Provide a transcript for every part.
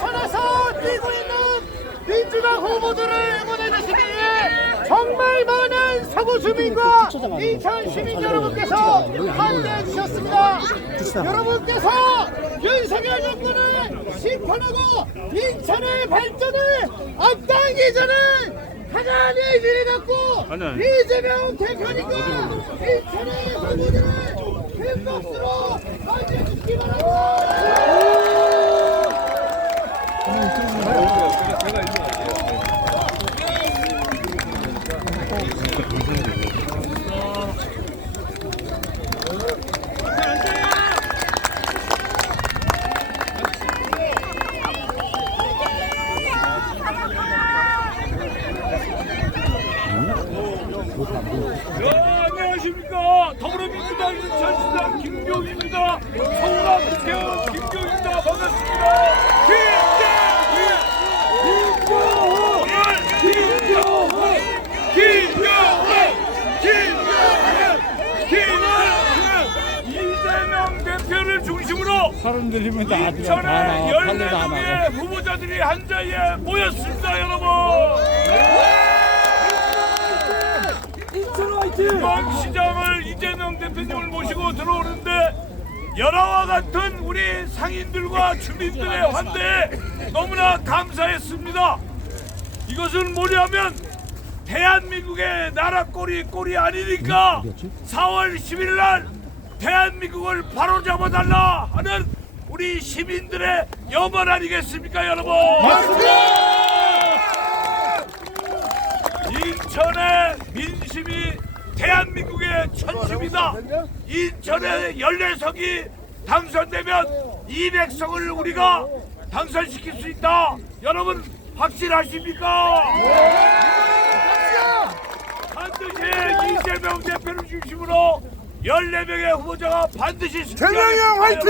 전에서 뛰고 있는 민주당 후보들을 응원해 주시기 위해 정말 많은 서구 주민과 인천 시민 여러분께서 함께해 주셨습니다. 여러분께서 윤석열 정권을 심판하고 인천의 발전을 앞당기기 전에 하나님의 길을 갖고 이재명 대표니까 인천의 후보들을 큰 몫으로 함께해 주시기 바랍니다. 안녕하십니까. 더불어민주당 인천시장 김경입니다. 서울아 국회의원 김경입니다. 반갑습니다. 이재명 대표를 중심으로 사람들이면 다 인천의 14명의 후보자들이 한 자리에 모였습니다. 여러분, 시장을 이재명 대표님을 모시고 들어오는데 열화와 같은 우리 상인들과 주민들의 환대에 너무나 감사했습니다. 이것은 뭐냐면 대한민국의 나라 꼴이 아니니까 4월 10일 날 대한민국을 바로잡아달라 하는 우리 시민들의 염원 아니겠습니까, 여러분? 맞습니다. 인천의 민심이 대한민국의 천심이다. 인천의 14석이 당선되면 200석을 우리가 당선시킬 수 있다. 여러분 확실하십니까? 반드시 이재명 대표를 중심으로 14명의 후보자가 반드시 재명형 화이팅!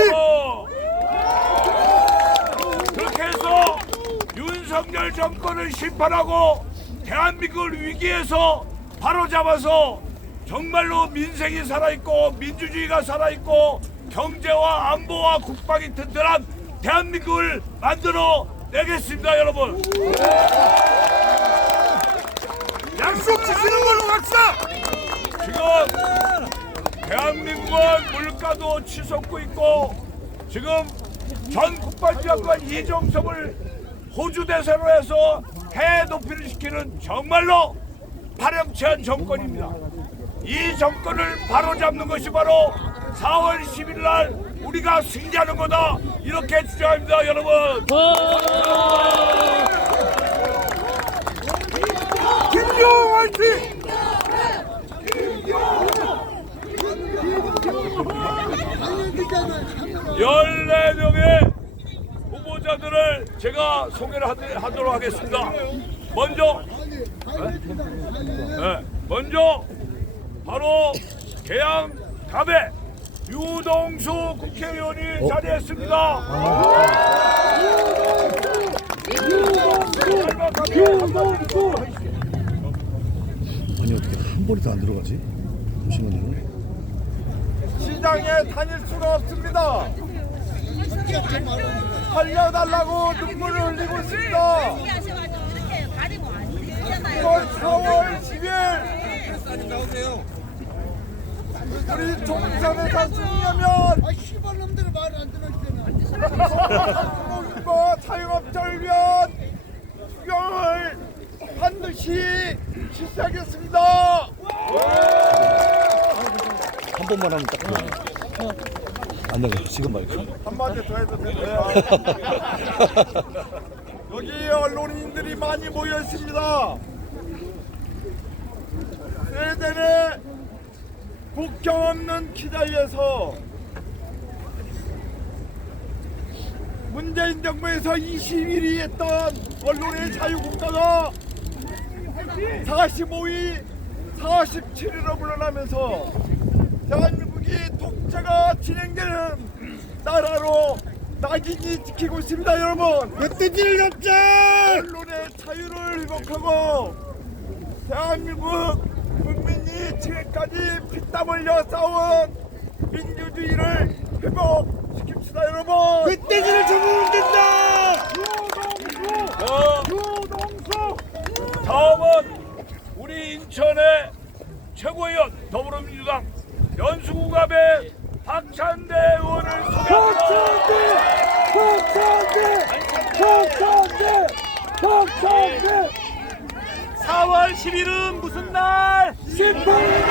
그렇게 해서 윤석열 정권을 심판하고 대한민국을 위기에서 바로잡아서 정말로 민생이 살아있고 민주주의가 살아있고 경제와 안보와 국방이 튼튼한 대한민국을 만들어 내겠습니다. 여러분, 약속 지키는 걸로 갑시다. 지금 대한민국은 물가도 치솟고 있고 지금 전 국방장관 이종섭을 호주 대사로 해서 해외 도피를 시키는 정말로 파렴치한 정권입니다. 이 정권을 바로잡는 것이 바로 4월 10일 날 우리가 승리하는 거다, 이렇게 주장합니다. 여러분, 김경 화이팅! 14명의 후보자들을 제가 소개를 하도록 하겠습니다. 먼저 바로 계양 갑의 유동수 국회의원이 자리했습니다. 유동수. 아니 어떻게 한 번에도 안 들어가지? 잠시만요. 시장에 다닐 수가 없습니다. 살려달라고 눈물을 흘리고 있습니다. 이번 4월 10일 우리 종산에서 승리하면 시발놈들이 말을 안 들었잖아. 소상공인과 자영업자를 위한 수경을 반드시 실시하겠습니다. 한 번만 하면 딱 돼요. 안 나가. 지금 말고. 한마디 더 해도 되나요? 여기 언론인들이 많이 모여 있습니다. 스웨덴의 국경 없는 기자회에서 문재인 정부에서 21위 했던 언론의 자유국가가 45위, 47위로 물러나면서 대한민국이 독재가 진행되는 나라로 낙인이 찍히고 있습니다. 여러분, 멧돼지를 잡자! 언론의 자유를 회복하고 대한민국 국민이 지금까지 피땀 땀 흘려 싸운 민주주의를 회복시킵시다 여러분. 멧돼지를 잡으면 된다. 유동수. 다음은 우리 인천의 최고위원 더불어민주당 연수구갑의 박찬대 의원을 소개합니다. 박찬대 4월 10일은 무슨 날? 심판의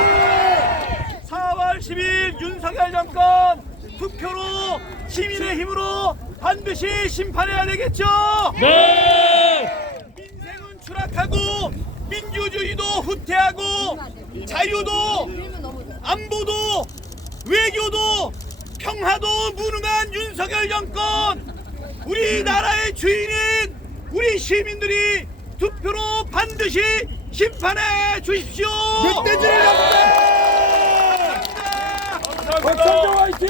4월 10일 윤석열 정권 투표로 시민의 힘으로 반드시 심판해야 되겠죠? 네. 민생은 추락하고 민주주의도 후퇴하고 자유도 안보도 외교도 평화도 무능한 윤석열 정권, 우리나라의 주인인 우리 시민들이 투표로 반드시 심판해 주십시오. 멧돼지를 감사합니다.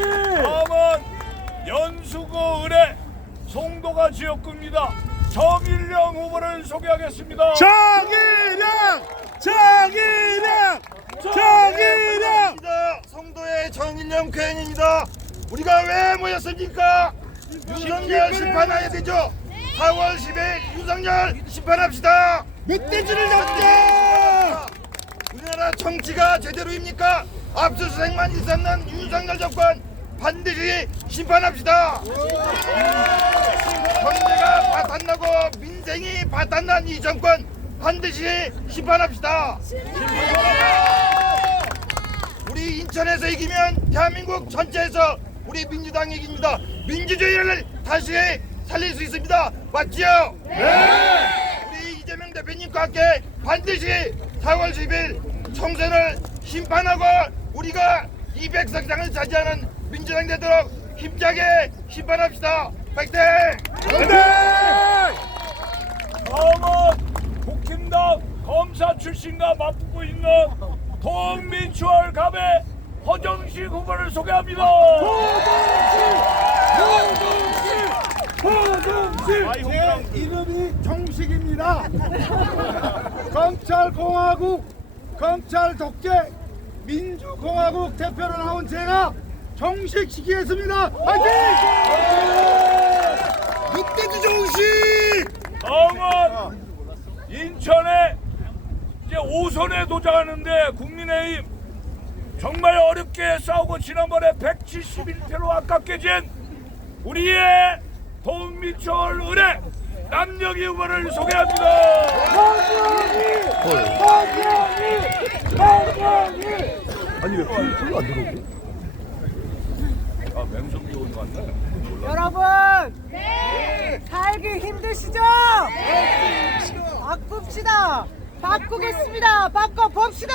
다음은 연수구 을의 송도가 지역구입니다. 정일령 후보를 소개하겠습니다. 정일령 성도의 정일령 교인입니다. 우리가 왜 모였습니까? 윤석열 심판해야 되죠. 4월 10일 윤석열 심판합시다. 멧돼지를 잡자. 우리나라 정치가 제대로입니까? 압수수색만 있었는 윤석열 정권 반드시 심판합시다. 경제가 바탕나고 민생이 바탕난 이 정권 반드시 심판합시다. 우리 인천에서 이기면 대한민국 전체에서 우리 민주당이 이깁니다. 민주주의를 다시 살릴 수 있습니다. 맞지요? 네. 우리 이재명 대표님과 함께 반드시 4월 10일 총선을 심판하고 우리가 200석장을 차지하는 민주당 되도록 힘차게 심판합시다. 파이팅! 다음은 국힘당 검사 출신과 맞붙고 있는 동민추월 갑의 허정식 후보를 소개합니다. 제 이름이 정식입니다. 검찰공화국, 검찰 독재, 민주공화국 대표로 나온 제가 정식시키겠습니다. 화이팅! 멧돼지 정식. 다음은 인천에 이제 5선에 도전하는데 국민의힘 정말 어렵게 싸우고 지난번에 171표로 아깝게 진 우리의 동민철 의뢰 남영희 후보를 소개합니다. 아니 왜 별로 안 들어오게? 아 맹성기 의원 같네. 여러분, 살기 힘드시죠? 바꿉시다. 바꾸겠습니다. 바꿔봅시다.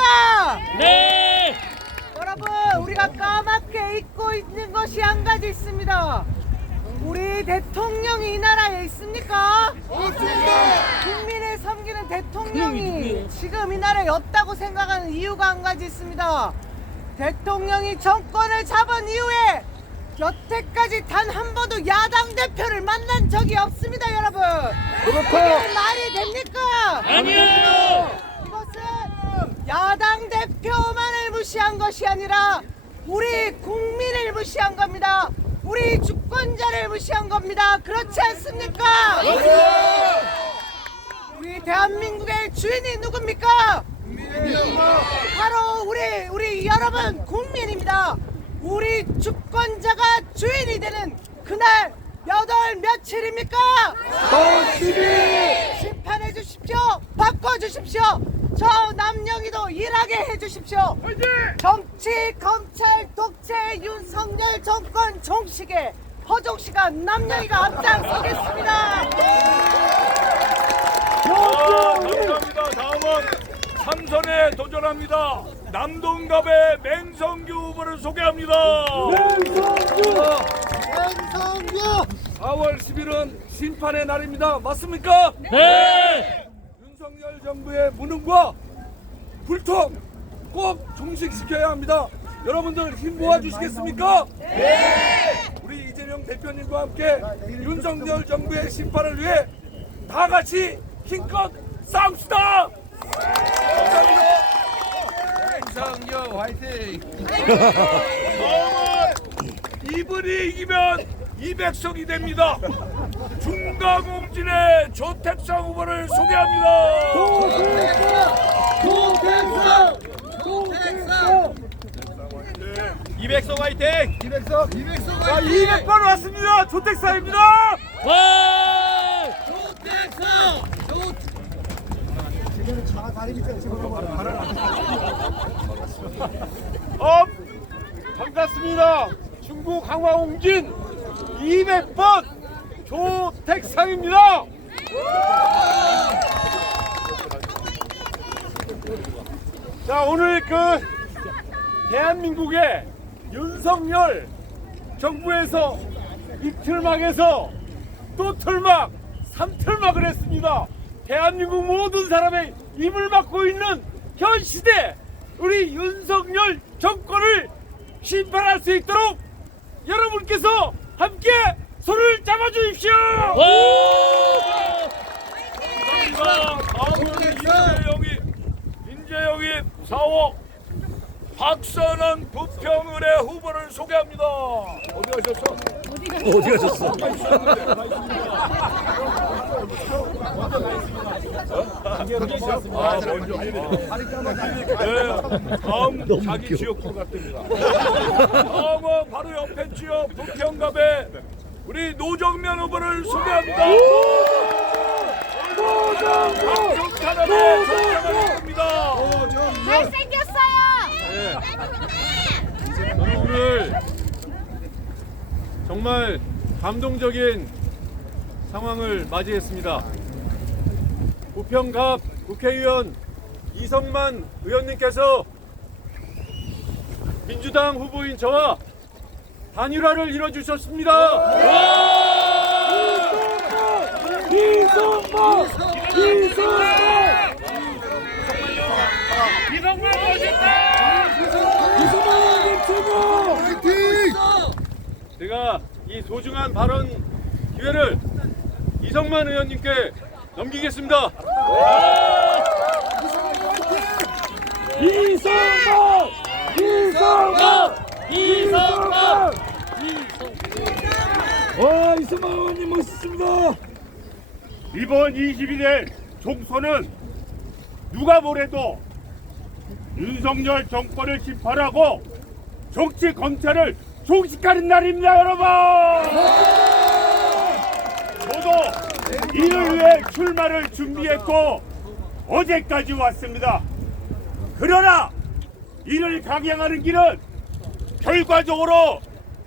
여러분, 우리가 까맣게 잊고 있는 것이 한 가지 있습니다. 우리 대통령이 이 나라에 있습니까? 국민을 섬기는 대통령이 지금 이 나라에 없다고 생각하는 이유가 한 가지 있습니다. 대통령이 정권을 잡은 이후에 여태까지 단 한 번도 야당 대표를 만난 적이 없습니다, 여러분. 이게 말이 됩니까? 아니에요. 이것은 야당 대표만을 무시한 것이 아니라 우리 국민을 무시한 겁니다. 우리 주권자를 무시한 겁니다. 그렇지 않습니까? 우리 대한민국의 주인이 누굽니까? 바로 우리 여러분 국민입니다. 우리 주권자가 주인이 되는 그날 몇 월 며칠입니까? 12일. 심판해 주십시오. 바꿔 주십시오. 저 남영희도 일하게 해 주십시오. 정치, 검찰, 독재, 윤석열 정권 종식에 허종씨가 남영희가 앞장서겠습니다. 감사합니다. 다음은 3선에 도전합니다. 남동갑의 맹성규 후보를 소개합니다. 4월 10일은 심판의 날입니다. 맞습니까? 네. 윤석열 정부의 무능과 불통 꼭 종식시켜야 합니다. 여러분들 힘 모아주시겠습니까? 네. 우리 이재명 대표님과 함께 윤석열 정부의 심판을 위해 다 같이 힘껏 싸웁시다. 감사합니다. 윤석열 화이팅! 이분이 이기면 200석이 됩니다. 중강홍진의 조택상 후보를 소개합니다. 이백석 화이팅! 200번 왔습니다. 조택상입니다. 반갑습니다. 중국 강화홍진 200번 조택상입니다. 자, 오늘 대한민국의 윤석열 정부에서 이틀막에서 또 틀막, 3틀막을 했습니다. 대한민국 모든 사람의 입을 막고 있는 현 시대 우리 윤석열 정권을 심판할 수 있도록 여러분께서 함께 손을 잡아주십시오. 감사합니다. 다음은 인재영입 4호 박선원 부평을의 후보를 소개합니다. 어디 가셨어? 어디 가셨어? 다음 자기 지역으로 갔답니다. 다음은 바로 옆에 지역 부평갑의 우리 노정면 후보를 소개합니다. 노정면입니다. 잘생겼어요. 저는 오늘 정말 감동적인 상황을 맞이했습니다. 부평갑 국회의원 이성만 의원님께서 민주당 후보인 저와 단일화를 이뤄주셨습니다. 제가 이 소중한 발언 기회를 이성만 의원님께 넘기겠습니다. 이성만 의원님 멋있습니다. 이번 21대 총선은 누가 뭐래도 윤석열 정권을 심판하고 정치 검찰을 종식하는 날입니다, 여러분. 저도 이를 위해 출마를 준비했고 어제까지 왔습니다. 그러나 이를 강행하는 길은 결과적으로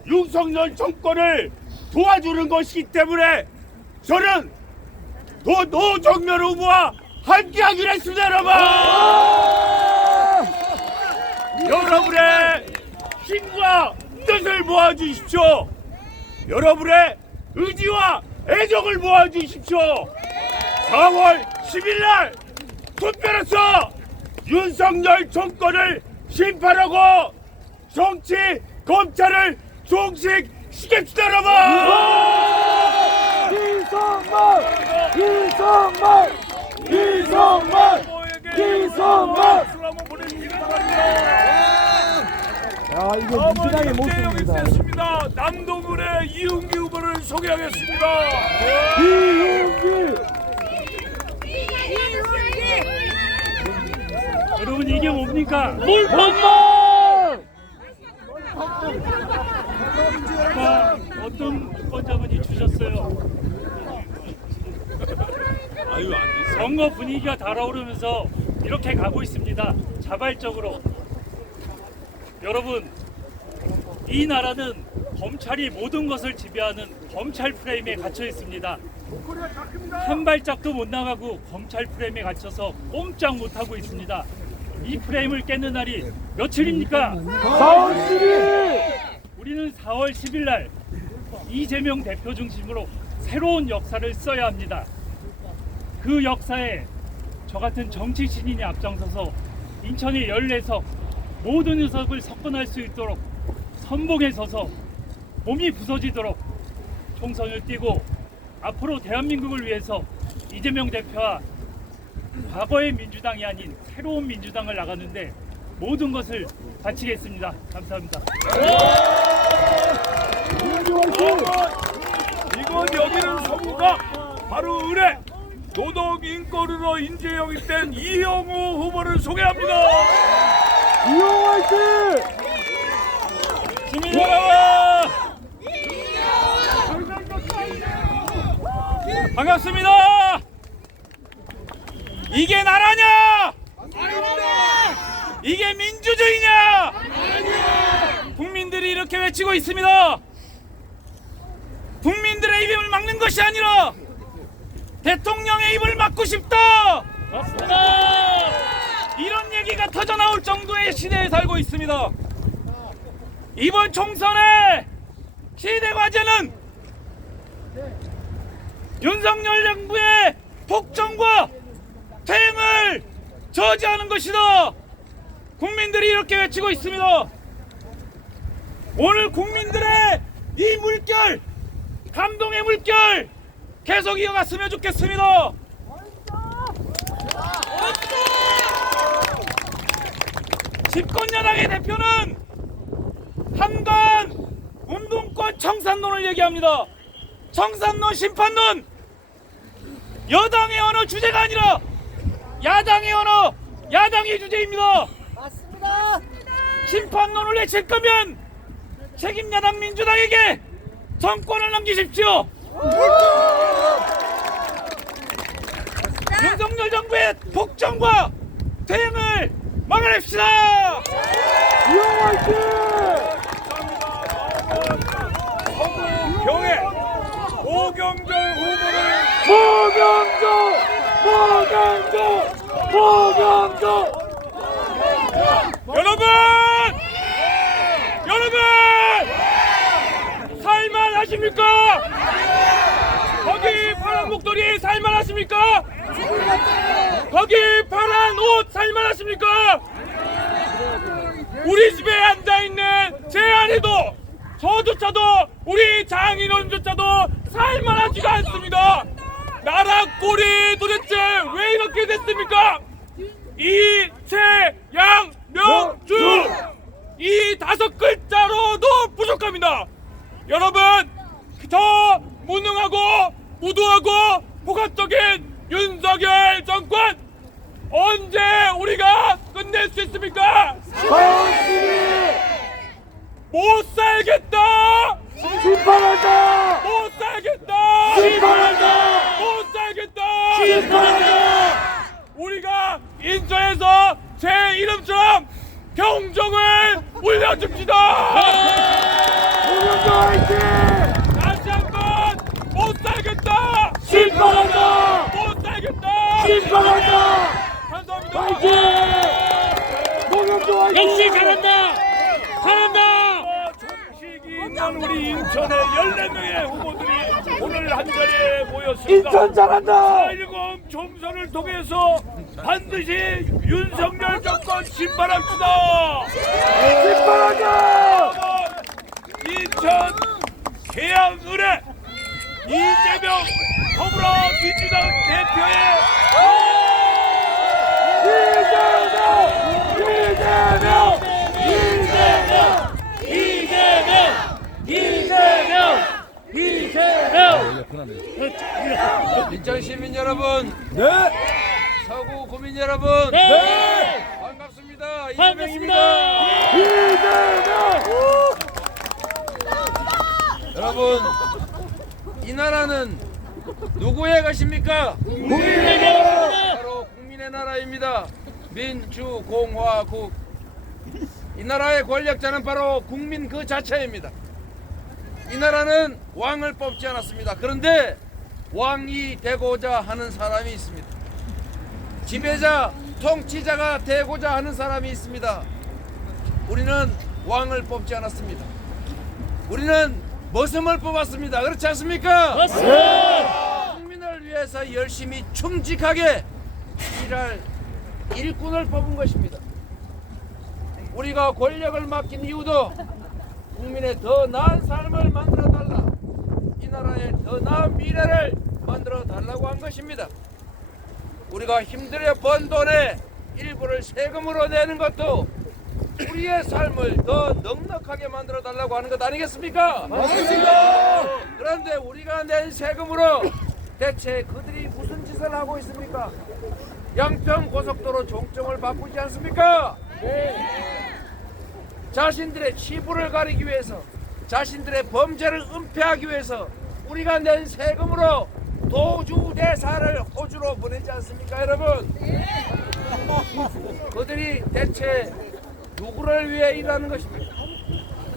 윤석열 정권을 도와주는 것이기 때문에 저는 노정면 후보와 함께하기로 했습니다, 여러분. 여러분의 힘과 뜻을 모아주십시오. 여러분의 의지와 애정을 모아주십시오. 4월 10일날 투표로서 윤석열 정권을 심판하고 정치 검찰을 종식시킵시다, 여러분. 이성만 야, 이거 민주당의 모습입니다. 남동군의 이은기 후보를 소개하겠습니다. 여러분 이게 뭡니까? 어떤 유권자분이 주셨어요. 선거 분위기가 달아오르면서 이렇게 가고 있습니다. 자발적으로. 여러분, 이 나라는 검찰이 모든 것을 지배하는 검찰 프레임에 갇혀 있습니다. 한 발짝도 못 나가고 검찰 프레임에 갇혀서 꼼짝 못하고 있습니다. 이 프레임을 깨는 날이 며칠입니까? 4월 10일. 우리는 4월 10일 날 이재명 대표 중심으로 새로운 역사를 써야 합니다. 그 역사에 저 같은 정치 신인이 앞장서서 인천의 14석 모든 의석을 석권할 수 있도록 선봉에 서서 몸이 부서지도록 총선을 뛰고 앞으로 대한민국을 위해서 이재명 대표와 과거의 민주당이 아닌 새로운 민주당을 나가는데 모든 것을 바치겠습니다. 감사합니다. 이곳 여기는 서구가 바로 의뢰 노동인권으로 인재 영입된 이영호 후보를 소개합니다. 이용 화이팅! 시민 여러분 반갑습니다. 이게 나라냐? 이게 민주주의냐? 국민들이 이렇게 외치고 있습니다. 국민들의 입을 막는 것이 아니라 대통령의 입을 막고 싶다. 맞습니다. 이런 얘기가 터져나올 정도의 시대에 살고 있습니다. 이번 총선의 시대 과제는 윤석열 정부의 폭정과 퇴행을 저지하는 것이다. 국민들이 이렇게 외치고 있습니다. 오늘 국민들의 이 물결, 감동의 물결 계속 이어갔으면 좋겠습니다. 집권여당의 대표는 한간 운동권 청산론을 얘기합니다. 청산론, 심판론, 여당의 언어 주제가 아니라 야당의 언어, 야당의 주제입니다. 맞습니다. 심판론을 내칠 거면 책임 야당 민주당에게 정권을 넘기십시오. 윤석열 정부의 폭정과 퇴행을 막아냅시다. 이용 화이팅! 서구 경에 오경정 후보를 모경조! 여러분 살만하십니까? 거기 파란 목도리 살만하십니까? 거기 파란 옷 살만하십니까? 우리 집에 앉아있는 제 아내도 저조차도 우리 장인어른조차도 살만하지가 않습니다. 나라 꼴이 도대체 왜 이렇게 됐습니까? 이채양명주 이 5글자로도 부족합니다. 여러분, 저 무능하고 무도하고 복합적인 윤석열 정권 언제 우리가 끝낼 수 있습니까? 못 살겠다. 심판한다! 못 살겠다. 심판한다! 못 살겠다. 심판한다! 우리가 인천에서 제 이름처럼 경종을 울려줍시다. 모경조 화이팅! 다시 한번 못 살겠다. 심판한다! 못 살겠다. 심판한다! 감사합니다. 화이팅! 모경조 화이팅! 역시 잘한다. 정식이 있는 우리 인천의 14명의 후보들이 오늘 한자리에 모였습니다. 인천 잘한다! 4.10 총선을 통해서 반드시 윤석열 정권 심판합시다. 심판한다! 인천 계양을에 이재명 더불어민주당 대표의 인천 시민 여러분, 네! 서구 구민 여러분, 네! 반갑습니다. 반갑습니다. 이재명! 여러분, 이 나라는 누구의 것입니까? 바로 국민의 나라입니다. 민주공화국. 이 나라의 권력자는 바로 국민 그 자체입니다. 이 나라는 왕을 뽑지 않았습니다. 그런데 왕이 되고자 하는 사람이 있습니다. 지배자, 통치자가 되고자 하는 사람이 있습니다. 우리는 왕을 뽑지 않았습니다. 우리는 머슴을 뽑았습니다. 그렇지 않습니까? 맞습니다. 국민을 위해서 열심히 충직하게 일할 일꾼을 뽑은 것입니다. 우리가 권력을 맡긴 이유도 국민의 더 나은 삶을 만들어 달라, 이 나라의 더 나은 미래를 만들어 달라고 한 것입니다. 우리가 힘들어 번 돈의 일부를 세금으로 내는 것도 우리의 삶을 더 넉넉하게 만들어 달라고 하는 것 아니겠습니까? 맞습니다. 그런데 우리가 낸 세금으로 대체 그들이 무슨 짓을 하고 있습니까? 양평 고속도로 종점을 바꾸지 않습니까? 자신들의 치부를 가리기 위해서, 자신들의 범죄를 은폐하기 위해서 우리가 낸 세금으로 도주대사를 호주로 보내지 않습니까, 여러분? 그들이 대체 누구를 위해 일하는 것입니까?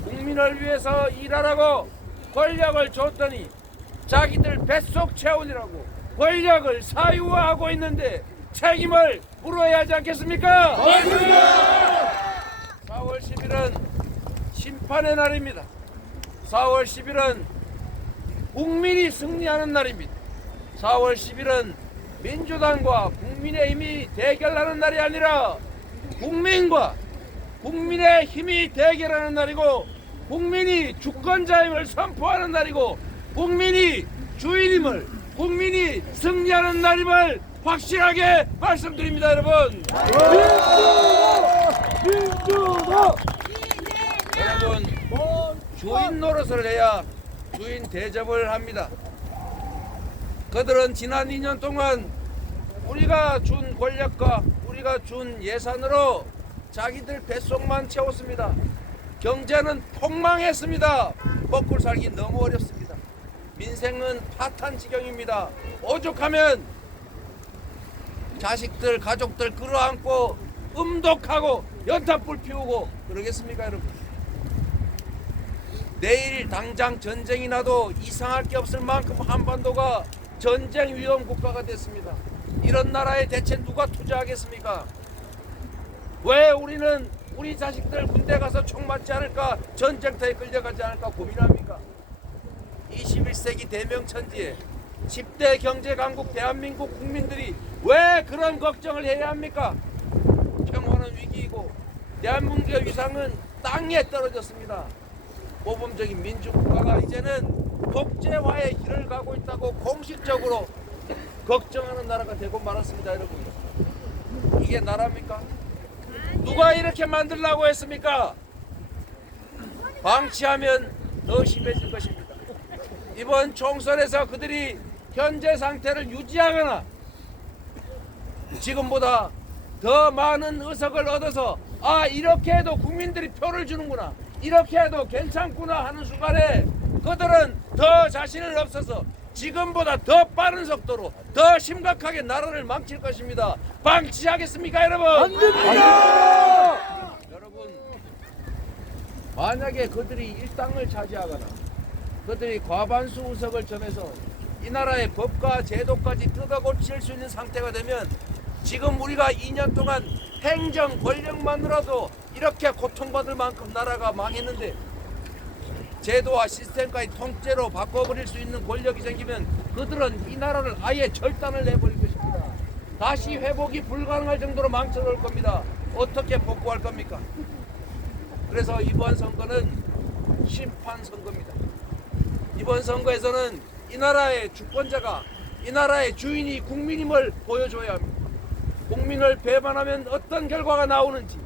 국민을 위해서 일하라고 권력을 줬더니 자기들 뱃속 채우느라고 권력을 사유화하고 있는데 책임을 물어야 하지 않겠습니까? 맞습니다. 4월 10일은 심판의 날입니다. 4월 10일은 국민이 승리하는 날입니다. 4월 10일은 민주당과 국민의힘이 대결하는 날이 아니라 국민과 국민의 힘이 대결하는 날이고, 국민이 주권자임을 선포하는 날이고, 국민이 주인임을, 국민이 승리하는 날임을 확실하게 말씀드립니다, 여러분. 여러분, 주인 노릇을 해야 주인 대접을 합니다. 그들은 지난 2년 동안 우리가 준 권력과 우리가 준 예산으로 자기들 뱃속만 채웠습니다. 경제는 폭망했습니다. 먹고 살기 너무 어렵습니다. 민생은 파탄 지경입니다. 오죽하면 자식들, 가족들 끌어안고 음독하고 연탄불 피우고 그러겠습니까, 여러분? 내일 당장 전쟁이 나도 이상할 게 없을 만큼 한반도가 전쟁 위험 국가가 됐습니다. 이런 나라에 대체 누가 투자하겠습니까? 왜 우리는 우리 자식들 군대 가서 총 맞지 않을까, 전쟁터에 끌려가지 않을까 고민합니까? 21세기 대명천지에 10대 경제 강국 대한민국 국민들이 왜 그런 걱정을 해야 합니까? 평화는 위기이고 대한민국의 위상은 땅에 떨어졌습니다. 모범적인 민주국가가 이제는 독재화의 길을 가고 있다고 공식적으로 걱정하는 나라가 되고 말았습니다, 여러분. 이게 나라입니까? 누가 이렇게 만들려고 했습니까? 방치하면 더 심해질 것입니다. 이번 총선에서 그들이 현재 상태를 유지하거나 지금보다 더 많은 의석을 얻어서 이렇게 해도 국민들이 표를 주는구나, 이렇게 해도 괜찮구나 하는 순간에 그들은 더 자신을 없어서 지금보다 더 빠른 속도로 더 심각하게 나라를 망칠 것입니다. 방치하겠습니까, 여러분? 안 됩니다. 여러분, 만약에 그들이 일당을 차지하거나 그들이 과반수 의석을 점해서 이 나라의 법과 제도까지 뜯어고칠 수 있는 상태가 되면 지금 우리가 2년 동안 행정 권력만으로도 이렇게 고통받을 만큼 나라가 망했는데 제도와 시스템까지 통째로 바꿔버릴 수 있는 권력이 생기면 그들은 이 나라를 아예 절단을 내버릴 것입니다. 다시 회복이 불가능할 정도로 망쳐놓을 겁니다. 어떻게 복구할 겁니까? 그래서 이번 선거는 심판 선거입니다. 이번 선거에서는 이 나라의 주권자가, 이 나라의 주인이 국민임을 보여줘야 합니다. 국민을 배반하면 어떤 결과가 나오는지,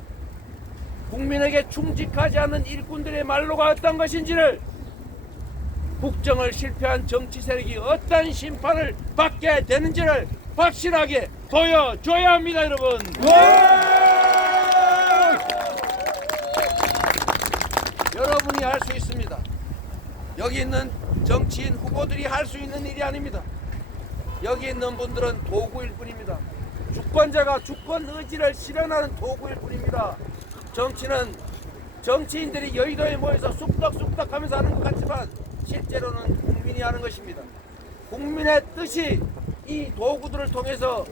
국민에게 충직하지 않는 일꾼들의 말로가 어떤 것인지를, 국정을 실패한 정치 세력이 어떤 심판을 받게 되는지를 확실하게 보여줘야 합니다, 여러분. 여러분이 할 수 있습니다. 여기 있는 정치인 후보들이 할 수 있는 일이 아닙니다. 여기 있는 분들은 도구일 뿐입니다. 주권자가 주권 의지를 실현하는 도구일 뿐입니다. 정치는 정치인들이 여의도에 모여서 쑥덕쑥덕 하면서 하는 것 같지만 실제로는 국민이 하는 것입니다. 국민의 뜻이 이 도구들을 통해서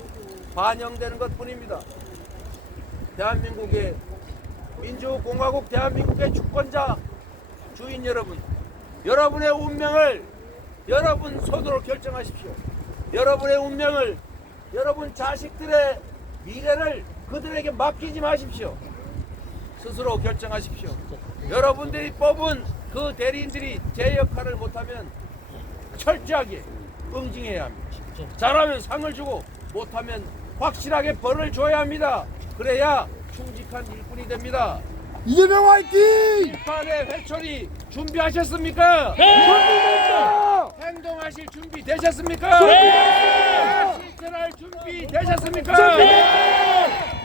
반영되는 것 뿐입니다. 대한민국의 민주공화국 대한민국의 주권자 주인 여러분, 여러분의 운명을 여러분 손으로 결정하십시오. 여러분의 운명을, 여러분 자식들의 미래를 그들에게 맡기지 마십시오. 스스로 결정하십시오. 여러분들이 뽑은 그 대리인들이 제 역할을 못하면 철저하게 응징해야 합니다. 잘하면 상을 주고 못하면 확실하게 벌을 줘야 합니다. 그래야 충직한 일꾼이 됩니다. 이재명 화이팅! 비판의 회초리 준비하셨습니까? 네! 행동하실 준비 되셨습니까? 네! 실천할 준비 되셨습니까? 네!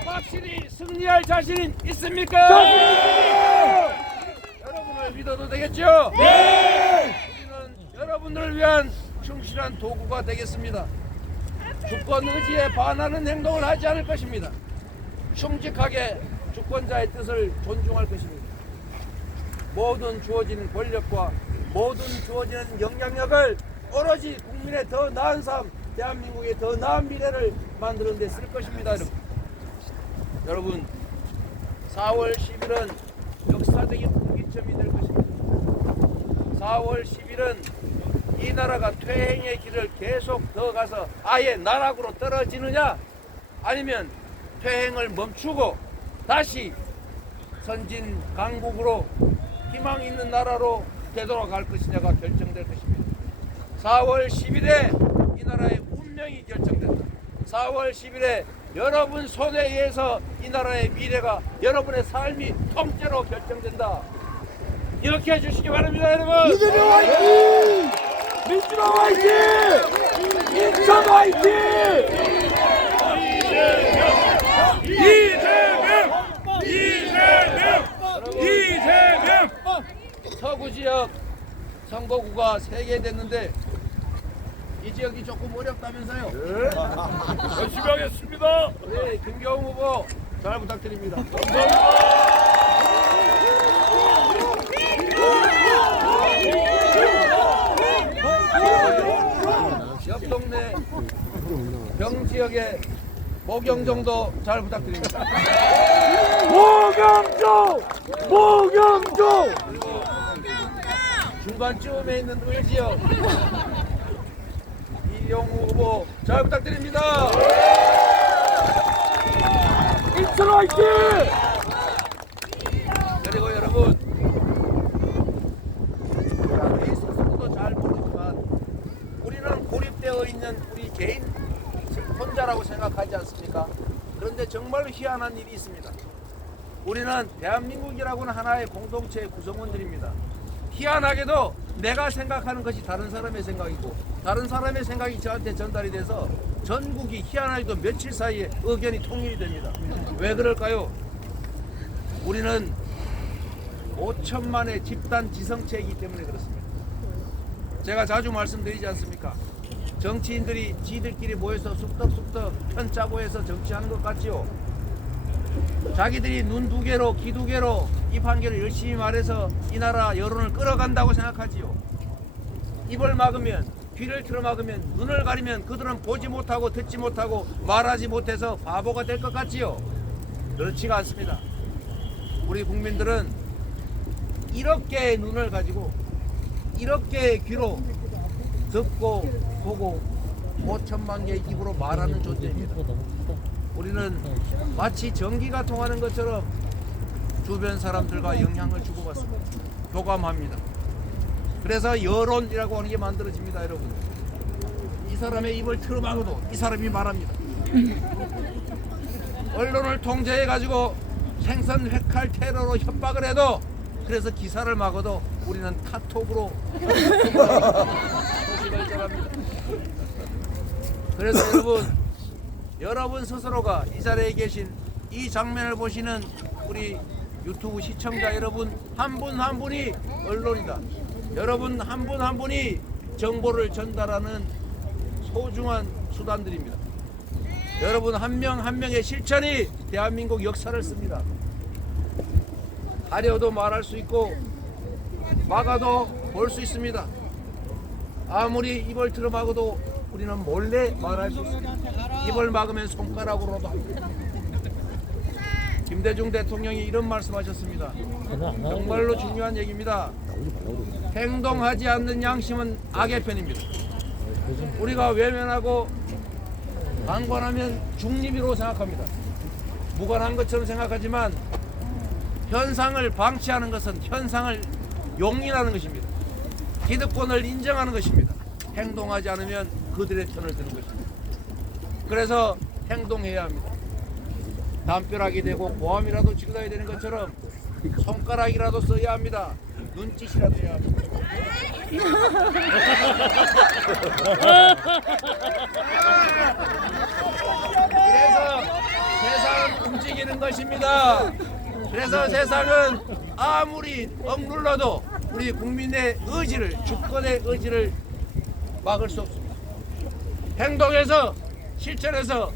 확실히 승리할 자신 있습니까? 여러분을 믿어도 되겠죠? 네! 우리는 여러분들을 위한 충실한 도구가 되겠습니다. 주권 의지에 반하는 행동을 하지 않을 것입니다. 충직하게 주권자의 뜻을 존중할 것입니다. 모든 주어지는 권력과 모든 주어지는 영향력을 오로지 국민의 더 나은 삶, 대한민국의 더 나은 미래를 만드는 데 쓸 것입니다. 여러분, 4월 10일은 역사적인 분기점이 될 것입니다. 4월 10일은 이 나라가 퇴행의 길을 계속 더 가서 아예 나락으로 떨어지느냐, 아니면 퇴행을 멈추고 다시 선진 강국으로 희망 있는 나라로 되돌아갈 것이냐가 결정될 것입니다. 4월 10일에 이 나라의 운명이 결정된다. 4월 10일에 여러분 손에 의해서 이 나라의 미래가, 여러분의 삶이 통째로 결정된다. 이렇게 해주시기 바랍니다, 여러분. 이재명 화이팅! 민주당 화이팅! 인천 화이팅! 이재명! 서구 지역 선거구가 3개 됐는데 이 지역이 조금 어렵다면서요? 열심히 하겠습니다. 네, 김경호 후보 잘 부탁드립니다. 옆 동네 병 지역의 모경정도 잘 부탁드립니다. 모경조! 그리고 중간쯤에 있는 을 지역 이용우 후보 잘 부탁드립니다. 인천 화이팅! 그리고 여러분, 우리 스스로도 잘 모르지만 우리는 고립되어 있는 우리 개인 혼자라고 생각하지 않습니까? 그런데 정말 희한한 일이 있습니다. 우리는 대한민국이라고는 하나의 공동체의 구성원들입니다. 희한하게도 내가 생각하는 것이 다른 사람의 생각이고 다른 사람의 생각이 저한테 전달이 돼서 전국이 희한하게도 며칠 사이에 의견이 통일이 됩니다. 왜 그럴까요? 우리는 5천만의 집단 지성체이기 때문에 그렇습니다. 제가 자주 말씀드리지 않습니까? 정치인들이 지들끼리 모여서 쑥덕쑥덕 편 짜고 해서 정치하는 것 같지요? 자기들이 눈 두 개로 귀 두 개로 입 한 개로 열심히 말해서 이 나라 여론을 끌어간다고 생각하지요. 입을 막으면, 귀를 틀어막으면, 눈을 가리면 그들은 보지 못하고 듣지 못하고 말하지 못해서 바보가 될 것 같지요. 그렇지가 않습니다. 우리 국민들은 이렇게 눈을 가지고 이렇게 귀로 듣고 보고 5천만 개의 입으로 말하는 존재입니다. 우리는 마치 전기가 통하는 것처럼 주변 사람들과 영향을 주고받습니다. 교감합니다. 그래서 여론이라고 하는 게 만들어집니다, 여러분. 이 사람의 입을 틀어막아도 이 사람이 말합니다. 언론을 통제해가지고 생선 회칼 테러로 협박을 해도, 그래서 기사를 막아도 우리는 카톡으로 소식을 전합니다. 그래서 여러분 스스로가 이 자리에 계신 이 장면을 보시는 우리 유튜브 시청자 여러분 한 분 한 분이 언론이다. 여러분 한 분 한 분이 정보를 전달하는 소중한 수단들입니다. 여러분 한 명 한 명의 실천이 대한민국 역사를 씁니다. 하려도 말할 수 있고 막아도 볼 수 있습니다. 아무리 입을 틀어막아도 우리는 몰래 말할 수 있습니다. 입을 막으면 손가락으로도 합니다. 김대중 대통령이 이런 말씀하셨습니다. 정말로 중요한 얘기입니다. 행동하지 않는 양심은 악의 편입니다. 우리가 외면하고 방관하면 중립이라고 생각합니다. 무관한 것처럼 생각하지만 현상을 방치하는 것은 현상을 용인하는 것입니다. 기득권을 인정하는 것입니다. 행동하지 않으면 그들의 편을 드는 것입니다. 그래서 행동해야 합니다. 담벼락이 되고 고함이라도 질러야 되는 것처럼 손가락이라도 써야 합니다. 눈짓이라도 해야 합니다. 그래서 세상은 움직이는 것입니다. 그래서 세상은 아무리 억눌러도 우리 국민의 의지를, 주권의 의지를 막을 수 없습니다. 행동에서, 실천에서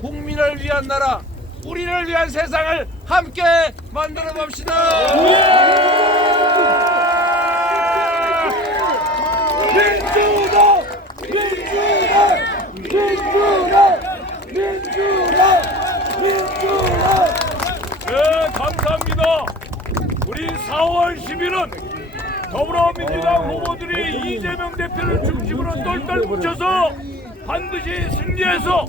국민을 위한 나라, 우리를 위한 세상을 함께 만들어 봅시다. 민주당! 민주당! 민주당! 민주당! 민주당! 네, 감사합니다. 우리 4월 10일은 더불어민주당 후보들이 이재명 대표를 중심으로 똘똘 뭉쳐서 반드시 승리해서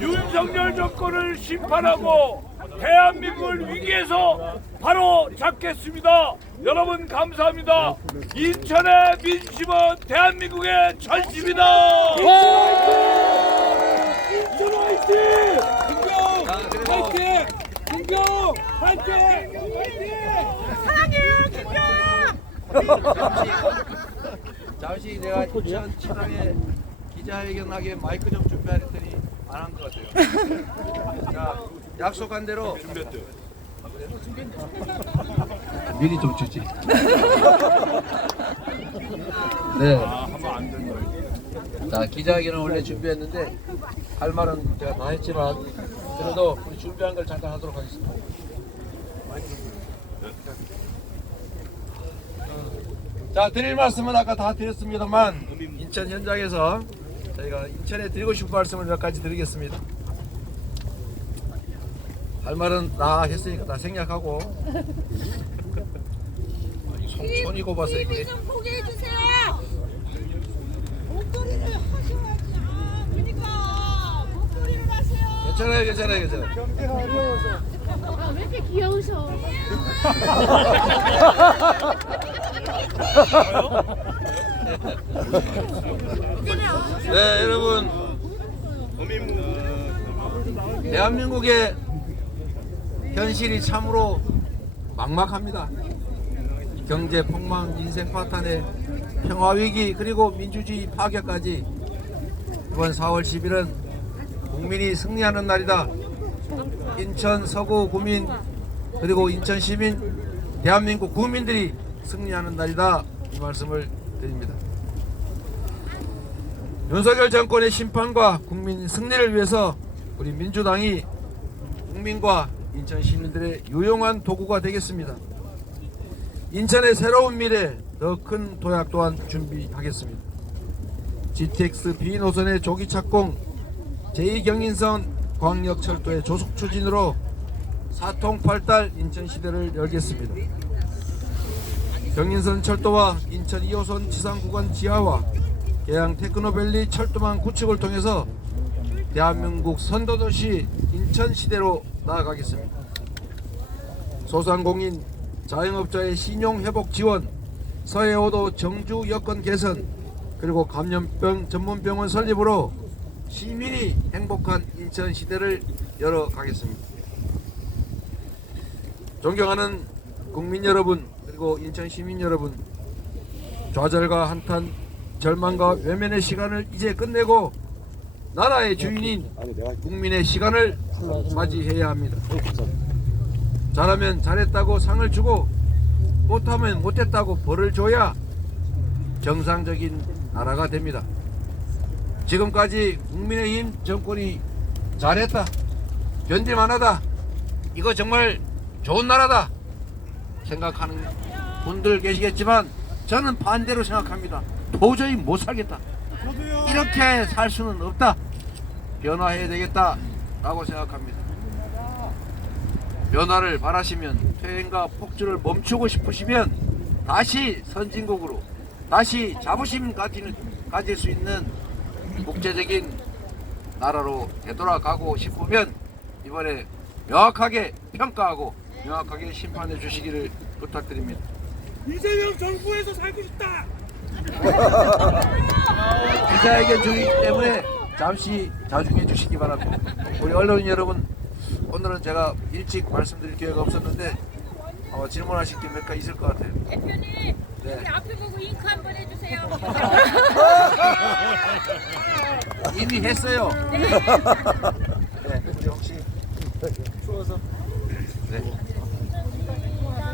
윤석열 정권을 심판하고 대한민국을 위기에서 바로 잡겠습니다. 여러분 감사합니다. 인천의 민심은 대한민국의 전심이다. 인천 화이팅! 화이팅! 김경! 화이팅! 잠시 내가 인천 친항에 기자회견하게 마이크 좀 준비하랬더니 안 한 것 같아요. 자, 약속한 대로 미리 좀 주지. 네. 자, 기자회견을 원래 준비했는데 할 말은 제가 다 했지만 그래도 우리 준비한 걸 잠깐 하도록 하겠습니다. 자, 드릴 말씀은 아까 다 드렸습니다만 인천 현장에서 저희가 인천에 드리고 싶은 말씀을 몇 가지 드리겠습니다. 할 말은 다 했으니까 다 생략하고 손이 곱아서 이게 좀 보게 해주세요. 목도리를 하셔야지. 그러니까 목도리를 하세요. 괜찮아요. 아, 왜 이렇게 귀여우셔? 네, 여러분, 대한민국의 현실이 참으로 막막합니다. 경제 폭망, 인생 파탄에 평화 위기, 그리고 민주주의 파괴까지. 이번 4월 10일은 국민이 승리하는 날이다. 인천 서구 구민, 그리고 인천 시민, 대한민국 국민들이 승리하는 날이다. 이 말씀을 드립니다. 윤석열 정권의 심판과 국민 승리를 위해서 우리 민주당이 국민과 인천 시민들의 유용한 도구가 되겠습니다. 인천의 새로운 미래, 더 큰 도약 또한 준비하겠습니다. GTX B 노선의 조기 착공, 제2경인선 광역철도의 조속 추진으로 사통팔달 인천시대를 열겠습니다. 경인선 철도와 인천 2호선 지상구간 지하와 계양 테크노밸리 철도망 구축을 통해서 대한민국 선도도시 인천시대로 나아가겠습니다. 소상공인, 자영업자의 신용회복 지원, 서해오도 정주 여건 개선, 그리고 감염병 전문병원 설립으로 시민이 행복한 인천시대를 열어가겠습니다. 존경하는 국민 여러분, 그리고 인천 시민 여러분, 좌절과 한탄, 절망과 외면의 시간을 이제 끝내고 나라의 주인인 국민의 시간을 맞이해야 합니다. 잘하면 잘했다고 상을 주고 못하면 못했다고 벌을 줘야 정상적인 나라가 됩니다. 지금까지 국민의힘 정권이 잘했다, 견딜만하다, 이거 정말 좋은 나라다 생각하는 분들 계시겠지만 저는 반대로 생각합니다. 도저히 못 살겠다, 이렇게 살 수는 없다, 변화해야 되겠다 라고 생각합니다. 변화를 바라시면, 퇴행과 폭주를 멈추고 싶으시면 다시 선진국으로, 다시 자부심 가질 수 있는 국제적인 나라로 되돌아가고 싶으면 이번에 명확하게 평가하고 명확하게 심판해 주시기를 부탁드립니다. 이재명 정부에서 살고 싶다. 기자회견 중이기 때문에 잠시 자중해 주시기 바랍니다. 우리 언론인 여러분, 오늘은 제가 일찍 말씀드릴 기회가 없었는데 질문하실 게 몇 가지 있을 것 같아요. 대표님 네. 여기 앞에 보고 잉크 한번 해주세요. 이미 했어요. 네. 우리 혹시 추워서. 네.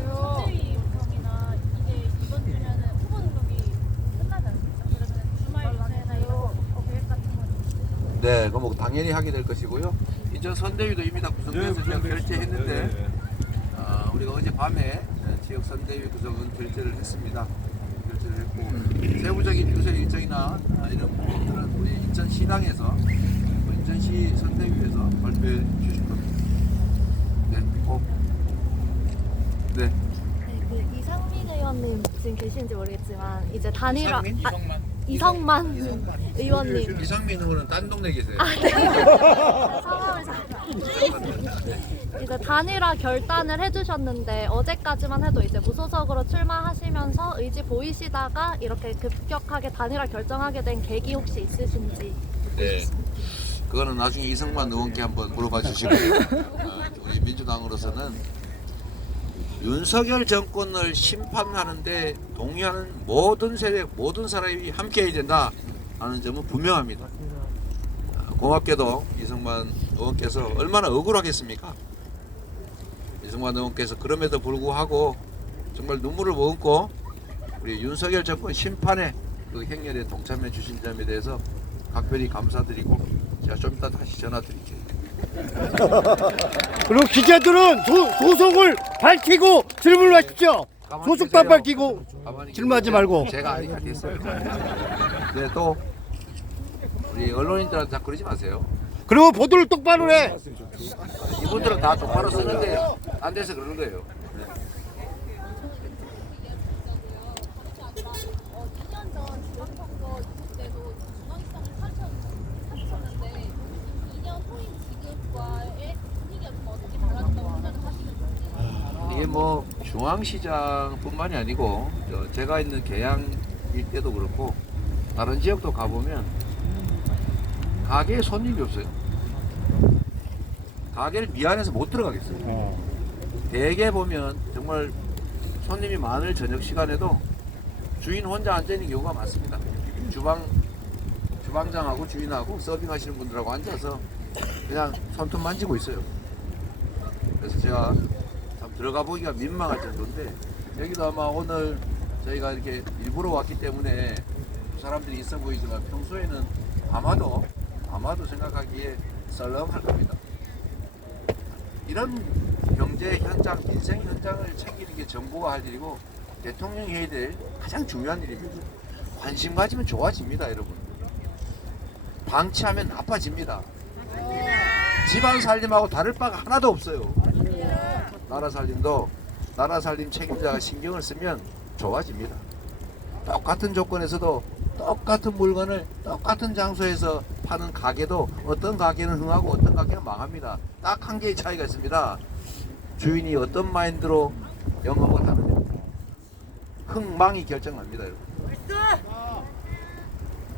선대위원이나 이제 이번 주면은 후보 등록이 끝나지 않습니까? 그러면 주말 연회나 이런 계획 같은 거 네, 그럼 뭐 당연히 하게 될 것이고요. 이전 선대위도 이미 다 구성돼서 제가 결제했는데 우리가 어젯밤에 지역 선대위 구성은 결제를 했습니다. 결제를 했고 세부적인 유세 일정이나 이런 부분들은 우리 인천시당에서 인천시 선대위에서 발표해 주실 겁니다. 네, 꼭. 네. 그 이상민 의원님 지금 계신지 모르겠지만 이제 단일화 이성만 의원님 이상민 의원은 딴 동네 계세요. 상황을 이제 단일화 결단을 해주셨는데 어제까지만 해도 이제 무소속으로 출마하시면서 의지 보이시다가 이렇게 급격하게 단일화 결정하게 된 계기 혹시 있으신지? 네. 그거는 나중에 이성만 의원께 한번 물어봐 주시고요. 우리 민주당으로서는 윤석열 정권을 심판하는데 동의하는 모든 세력, 모든 사람이 함께해야 된다 하는 점은 분명합니다. 고맙게도 이성만 의원께서 얼마나 억울하겠습니까? 이성만 의원께서 그럼에도 불구하고 정말 눈물을 머금고 우리 윤석열 정권 심판에 그 행렬에 동참해 주신 점에 대해서 각별히 감사드리고 제가 좀 이따 다시 전화 드릴게요. 그리고 기자들은 소속을 밝히고 질문을 하십시오. 소속도 안 밝히고 질문하지 말고. 제가 아니까 됐어요. 네, 또 우리 언론인들한테 자꾸 그러지 마세요. 그리고 보도를 똑바로 해. 이분들은 다 똑바로 쓰는데 안 돼서 그러는 거예요. 네. 2년 전 지방선거 있을 때도 중앙시장을 찾으셨는데 2년 후인 지금과의 분위기가 좀 어떻게 달라졌다고 생각을 하시는지. 이게 뭐 중앙시장뿐만이 아니고 제가 있는 계양 일대도 그렇고 다른 지역도 가보면 가게에 손님이 없어요. 가게를 미안해서 못 들어가겠어요. 대개 보면 정말 손님이 많을 저녁 시간에도 주인 혼자 앉아있는 경우가 많습니다. 주방장하고 주인하고 서빙하시는 분들하고 앉아서 그냥 손톱 만지고 있어요. 그래서 제가 참 들어가 보기가 민망할 정도인데 여기도 아마 오늘 저희가 이렇게 일부러 왔기 때문에 사람들이 있어 보이지만 평소에는 아마도 생각하기에 썰렁할 겁니다. 이런 경제 현장, 민생 현장을 챙기는 게 정부가 할 일이고 대통령이 해야 될 가장 중요한 일입니다. 관심 가지면 좋아집니다, 여러분. 방치하면 나빠집니다. 집안 살림하고 다를 바가 하나도 없어요. 나라 살림도 나라 살림 책임자가 신경을 쓰면 좋아집니다. 똑같은 조건에서도 똑같은 물건을 똑같은 장소에서 파는 가게도 어떤 가게는 흥하고 어떤 가게는 망합니다. 딱 한 개의 차이가 있습니다. 주인이 어떤 마인드로 영업을 하느냐. 흥망이 결정납니다, 여러분.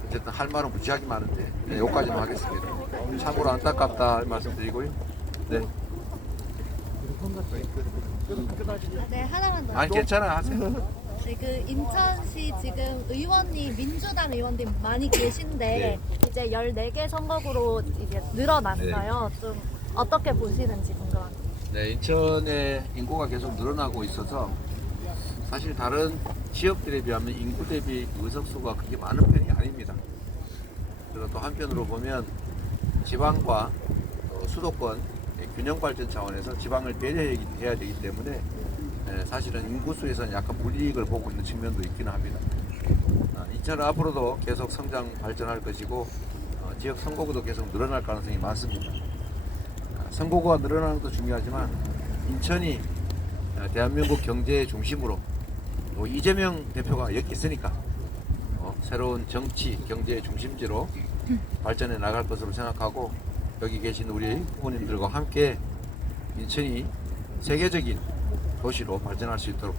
어쨌든 할 말은 무지하게 많은데 네, 여기까지만 하겠습니다. 참으로 안타깝다 말씀드리고요. 네. 네, 하나만 더. 아니 괜찮아요, 하세요. 네, 그 인천시 지금 의원이 민주당 의원님 많이 계신데 이제 14개 선거구로 이제 늘어났어요. 좀 어떻게 보시는지 궁금합니다. 네, 인천의 인구가 계속 늘어나고 있어서 사실 다른 지역들에 비하면 인구 대비 의석수가 그렇게 많은 편이 아닙니다. 그리고 또 한편으로 보면 지방과 수도권 균형 발전 차원에서 지방을 배려해야 되기 때문에 사실은 인구수에서는 약간 불이익을 보고 있는 측면도 있기는 합니다. 인천은 앞으로도 계속 성장 발전할 것이고 지역 선거구도 계속 늘어날 가능성이 많습니다. 선거구가 늘어나는 것도 중요하지만 인천이 대한민국 경제의 중심으로 또 이재명 대표가 여기 있으니까 새로운 정치, 경제의 중심지로 발전해 나갈 것으로 생각하고 여기 계신 우리 후보님들과 함께 인천이 세계적인 도시로 발전할 수 있도록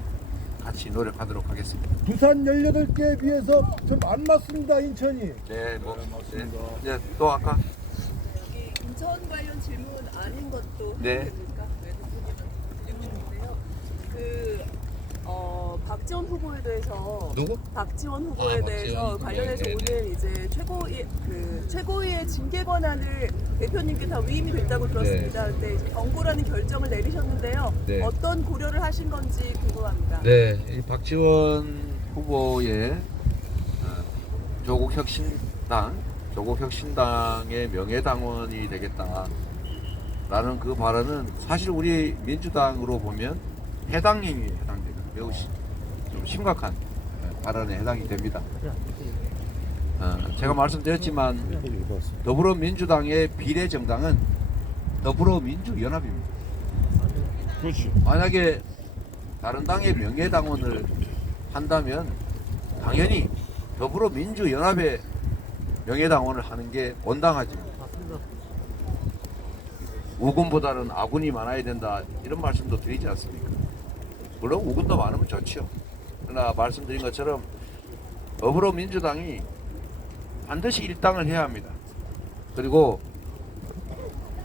같이 노력하도록 하겠습니다. 부산 18개에 비해서 좀 안 맞습니다, 인천이. 네, 뭐 이제 또 아까 인천 관련 질문 아닌 것도 네. 됩니까? 박지원 후보에 대해서 누구? 박지원 후보에 대해서 박지원. 관련해서 네, 오늘 이제 최고위의 징계 권한을 대표님께 다 위임이 됐다고 들었습니다. 근데 이제 경고라는 결정을 내리셨는데요. 네. 어떤 고려를 하신 건지 궁금합니다. 네, 이 박지원 후보의 조국혁신당의 명예당원이 되겠다라는 그 발언은 사실 우리 민주당으로 보면 해당 행위에 해당됩니다. 매우 좀 심각한 발언에 해당이 됩니다. 제가 말씀드렸지만 더불어민주당의 비례정당은 더불어민주연합입니다. 그렇지. 만약에 다른 당의 명예당원을 한다면 당연히 더불어민주연합의 명예당원을 하는 게 온당하죠. 우군보다는 아군이 많아야 된다 이런 말씀도 드리지 않습니까? 물론 우군도 많으면 좋죠. 그러나 말씀드린 것처럼 더불어민주당이 반드시 일당을 해야 합니다. 그리고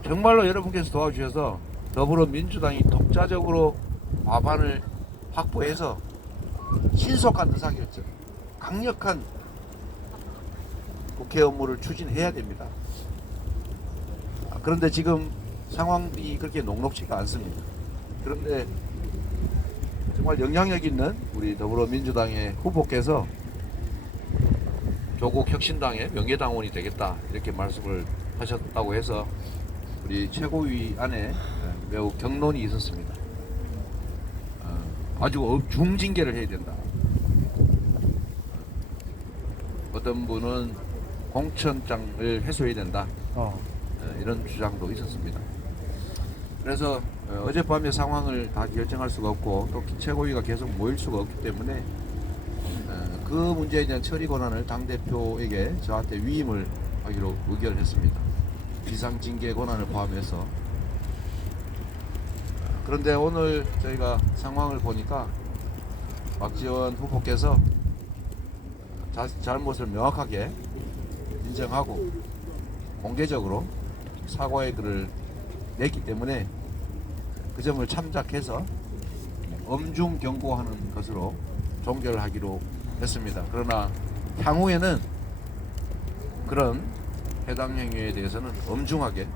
정말로 여러분께서 도와주셔서 더불어민주당이 독자적으로 과반을 확보해서 신속한 의사결정, 강력한 국회 업무를 추진해야 됩니다. 그런데 지금 상황이 그렇게 녹록지가 않습니다. 그런데 정말 영향력 있는 우리 더불어민주당의 후보께서 조국혁신당의 명예당원이 되겠다 이렇게 말씀을 하셨다고 해서 우리 최고위 안에 매우 격론이 있었습니다. 아주 중징계를 해야 된다. 어떤 분은 공천장을 해소해야 된다. 이런 주장도 있었습니다. 그래서 어젯밤에 상황을 다 결정할 수가 없고 또 최고위가 계속 모일 수가 없기 때문에 그 문제에 대한 처리 권한을 당대표에게 저한테 위임을 하기로 의결했습니다. 비상징계 권한을 포함해서. 그런데 오늘 저희가 상황을 보니까 박지원 후보께서 잘못을 명확하게 인정하고 공개적으로 사과의 글을 냈기 때문에 그 점을 참작해서 엄중 경고하는 것으로 종결하기로 했습니다. 그러나 향후에는 그런 해당 행위에 대해서는 엄중하게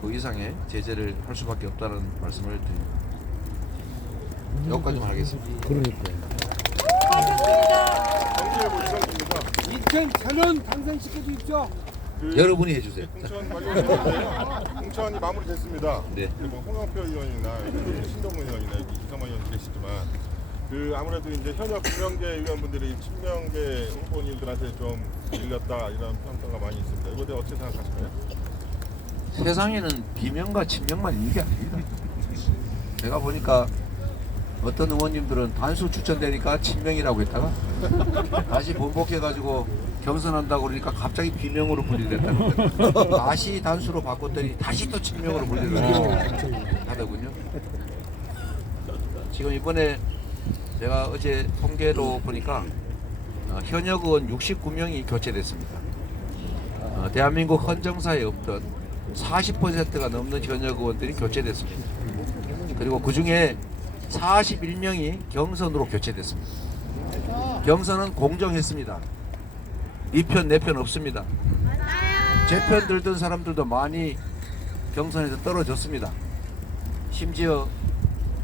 그 이상의 제재를 할 수밖에 없다는 말씀을 드립니다. 여기까지만 하겠습니다. 정리해보 이상입니다. 2004년 당선시켜 주십시오. 여러분이 해주세요. 공천 완료됐는데요. 공천이 마무리됐습니다. 네. 그리고 홍영표 의원이나 신동근 의원이나 이성만 의원 계시지만 아무래도 이제 현역 비명계 의원분들이 친명계 후보님들한테 좀 밀렸다 이런 평가가 많이 있습니다. 이거에 대해 어떻게 생각하시나요? 세상에는 비명과 친명만 있는 게 아닙니다. 내가 보니까 어떤 의원님들은 단수 추천되니까 친명이라고 했다가 다시 번복해가지고 경선한다고 그러니까 갑자기 비명으로 분리됐다고 다시 단수로 바꿨더니 다시 또 친명으로 분리되고 하더군요. 지금 이번에 제가 어제 통계로 보니까 현역 의원 69명이 교체됐습니다. 대한민국 헌정사에 없던 40%가 넘는 현역 의원들이 교체됐습니다. 그리고 그 중에 41명이 경선으로 교체됐습니다. 경선은 공정했습니다. 네 편, 내 편 없습니다. 제 편 들던 사람들도 많이 경선에서 떨어졌습니다. 심지어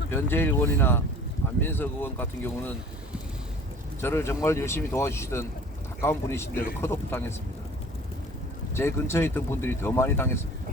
변재일 의원이나 안민석 의원 같은 경우는 저를 정말 열심히 도와주시던 가까운 분이신데도 컷오프 당했습니다. 제 근처에 있던 분들이 더 많이 당했습니다.